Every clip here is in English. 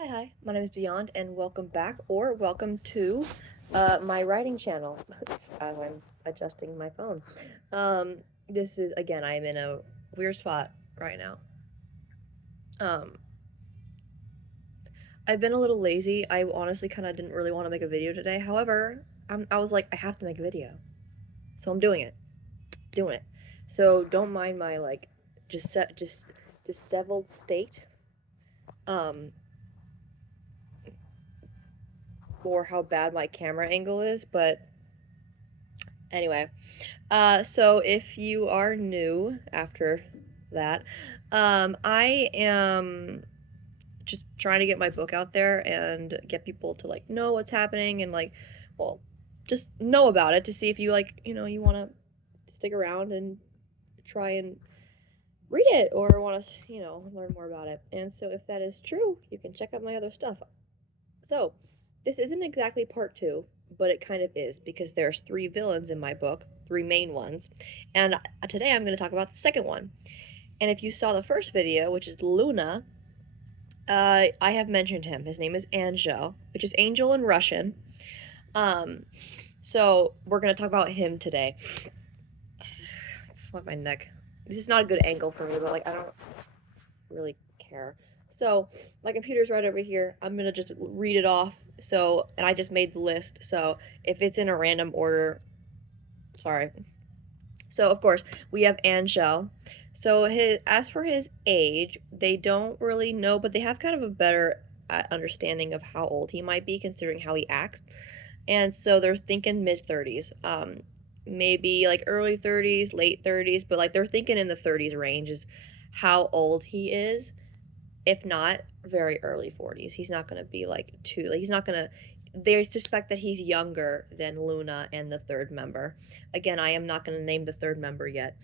Hi, my name is Beyond, and welcome back, or welcome to my writing channel. As I'm adjusting my phone. Um, this is, again, I'm in a weird spot right now. Um, I've been a little lazy. I honestly kind of didn't really want to make a video today. However, I was like, I have to make a video. So I'm doing it. Doing it. So don't mind my, like, just disheveled state. Um, or how bad my camera angle is, but anyway. So if you are new after that, I am just trying to get my book out there and get people to like know what's happening and like, well, just know about it to see if you like, you want to stick around and try and read it or want to, learn more about it. And so if that is true, you can check out my other stuff. So, this isn't exactly part two, but it kind of is because there's three villains in my book, three main ones, and today I'm going to talk about the second one. And if you saw the first video, which is Luna, I have mentioned him. His name is Angel, which is angel in Russian. Um, so we're going to talk about him today. Fuck my neck. This is not a good angle for me, but like I don't really care. So my computer's right over here. I'm gonna just read it off. So, and I just made the list. So if it's in a random order, sorry. So of course we have Angel. So as for his age, they don't really know, but they have kind of a better understanding of how old he might be, considering how he acts. And so they're thinking mid 30s, maybe like early 30s, late 30s, but like they're thinking in the 30s range is how old he is, if not very early 40s. He's not going to be like too, like, he's not going to, they suspect that he's younger than Luna and the third member. Again, I am not going to name the third member yet.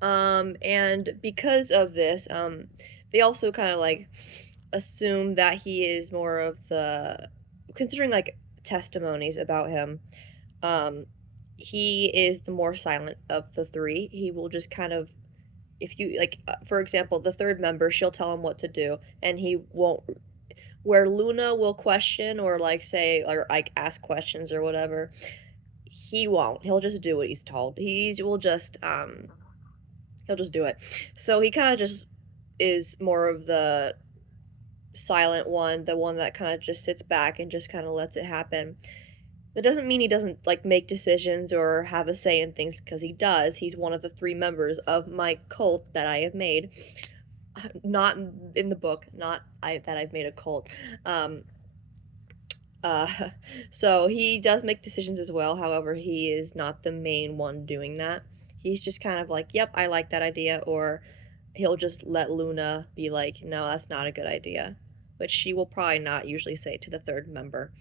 And because of this, they also kind of like assume that he is more of the, considering like testimonies about him, um, he is the more silent of the three. He will just kind of, if you like, for example, the third member, she'll tell him what to do, and he won't. Where Luna will question or like say or like ask questions or whatever, he won't. He'll just do what he's told. He will just he'll just do it. So he kind of just is more of the silent one, the one that kind of just sits back and just kind of lets it happen. That doesn't mean he doesn't like make decisions or have a say in things, because he does. He's one of the three members of my cult that I have made. Not in the book, not I that I've made a cult. Um, uh, so he does make decisions as well. However, he is not the main one doing that. He's just kind of like, "Yep, I like that idea," or he'll just let Luna be like, "No, that's not a good idea," which she will probably not usually say to the third member.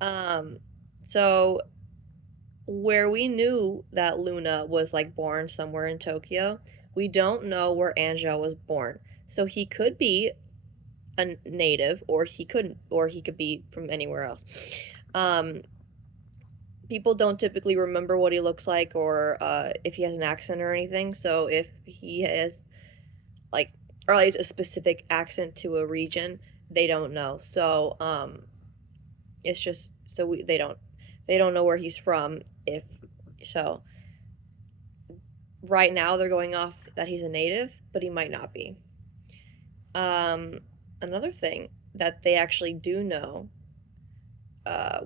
Um, so where we knew that Luna was like born somewhere in Tokyo, we don't know where Angel was born. So he could be a native, or he couldn't, or he could be from anywhere else. Um, People don't typically remember what he looks like or if he has an accent or anything. So if he has like, or at least a specific accent to a region, they don't know. So it's just so they don't know where he's from. If so, right now they're going off that he's a native, but he might not be. Um, Another thing that they actually do know,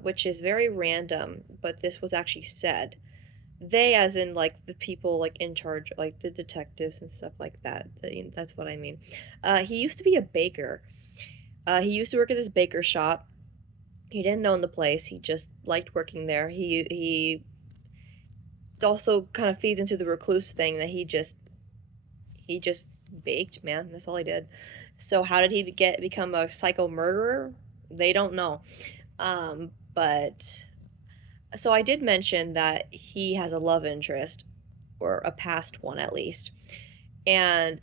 which is very random, but this was actually said. They, as in like the people like in charge, like the detectives and stuff like that. That's what I mean. He used to be a baker. He used to work at this baker shop. He didn't own the place. He just liked working there. He also kind of feeds into the recluse thing that he just baked, man. That's all he did. So how did he become a psycho murderer? They don't know. But so I did mention that he has a love interest, or a past one at least. And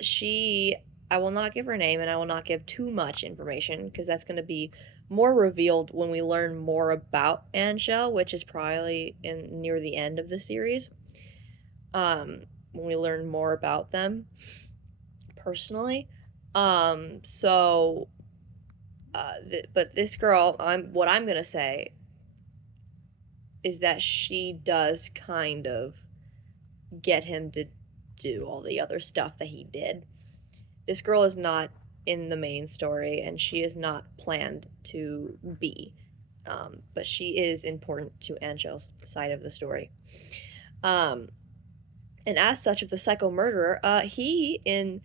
I will not give her name and I will not give too much information because that's going to be more revealed when we learn more about Angel, which is probably in near the end of the series. When we learn more about them personally. So But this girl, what I'm gonna say is that she does kind of get him to do all the other stuff that he did. This girl is not in the main story, and she is not planned to be, but she is important to Angel's side of the story. Um, and as such, of the psycho murderer, he in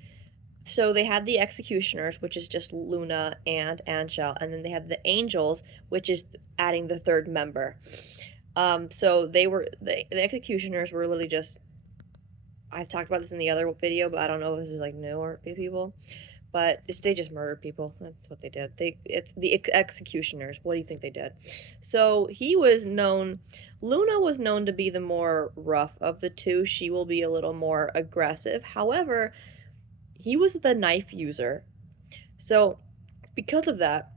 so they had the executioners, which is just Luna and Angel, and then they have the angels, which is adding the third member. So the executioners were literally just, I've talked about this in the other video, but I don't know if this is like newer people. But they just murdered people. That's what they did. It's the executioners. What do you think they did? So he was known. Luna was known to be the more rough of the two. She will be a little more aggressive. However, he was the knife user. So because of that,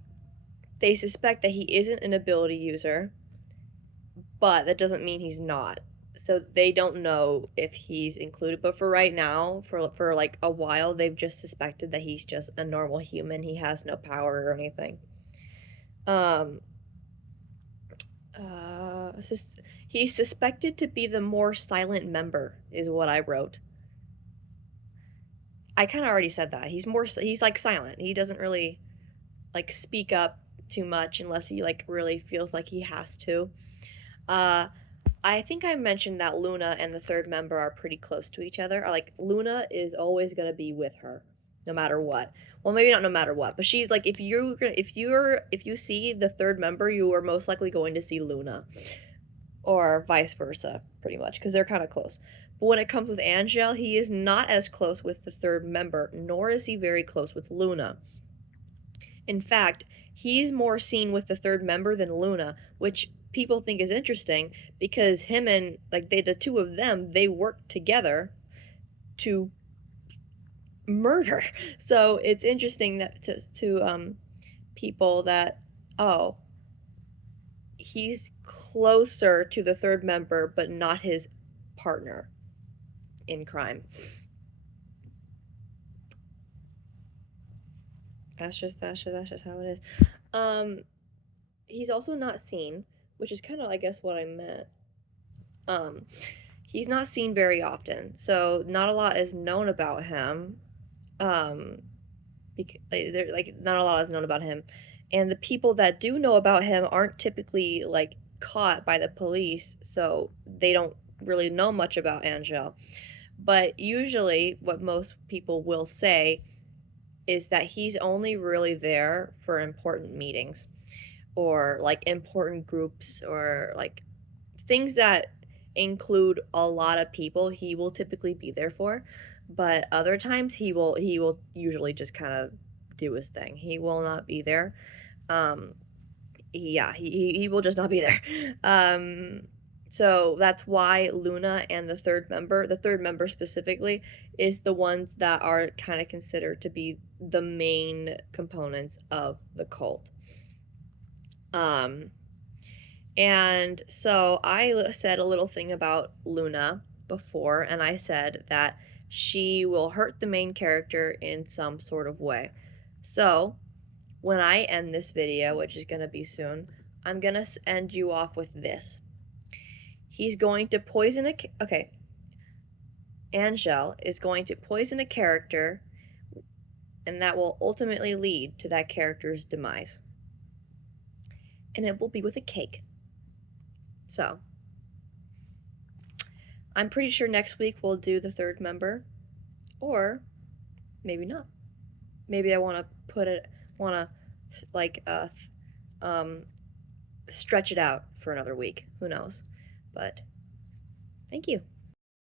they suspect that he isn't an ability user, but that doesn't mean he's not. So they don't know if he's included, but for right now, for like a while, they've just suspected that he's just a normal human. He has no power or anything. Um, uh, he's suspected to be the more silent member, is what I wrote. I kind of already said that. He's like silent. He doesn't really like speak up too much unless he like really feels like he has to. Uh, I think I mentioned that Luna and the third member are pretty close to each other. Like Luna is always gonna be with her, no matter what. Well, maybe not no matter what, but she's like if you see the third member, you are most likely going to see Luna, or vice versa, pretty much, because they're kind of close. But when it comes with Angel, he is not as close with the third member, nor is he very close with Luna. In fact, he's more seen with the third member than Luna, which people think is interesting because him and like the two of them, they work together to murder. So it's interesting that to people that, oh, he's closer to the third member but not his partner in crime. That's just how it is. Um he's also not seen, which is kind of I guess what I meant. Um, he's not seen very often, so not a lot is known about him. Um, like not a lot is known about him, and the people that do know about him aren't typically like caught by the police, so they don't really know much about Angel. But usually, what most people will say is that he's only really there for important meetings or like important groups or like things that include a lot of people he will typically be there for, but other times he will usually just kind of do his thing. He will not be there. um yeah, he will just not be there. So that's why Luna and the third member specifically, is the ones that are kind of considered to be the main components of the cult. um And so I said a little thing about Luna before, and I said that she will hurt the main character in some sort of way. So when I end this video, which is going to be soon, I'm going to end you off with this. He's going to poison okay, Angel is going to poison a character, and that will ultimately lead to that character's demise. And it will be with a cake. So I'm pretty sure next week we'll do the third member, or maybe not. Maybe I want to like um stretch it out for another week. Who knows? But thank you.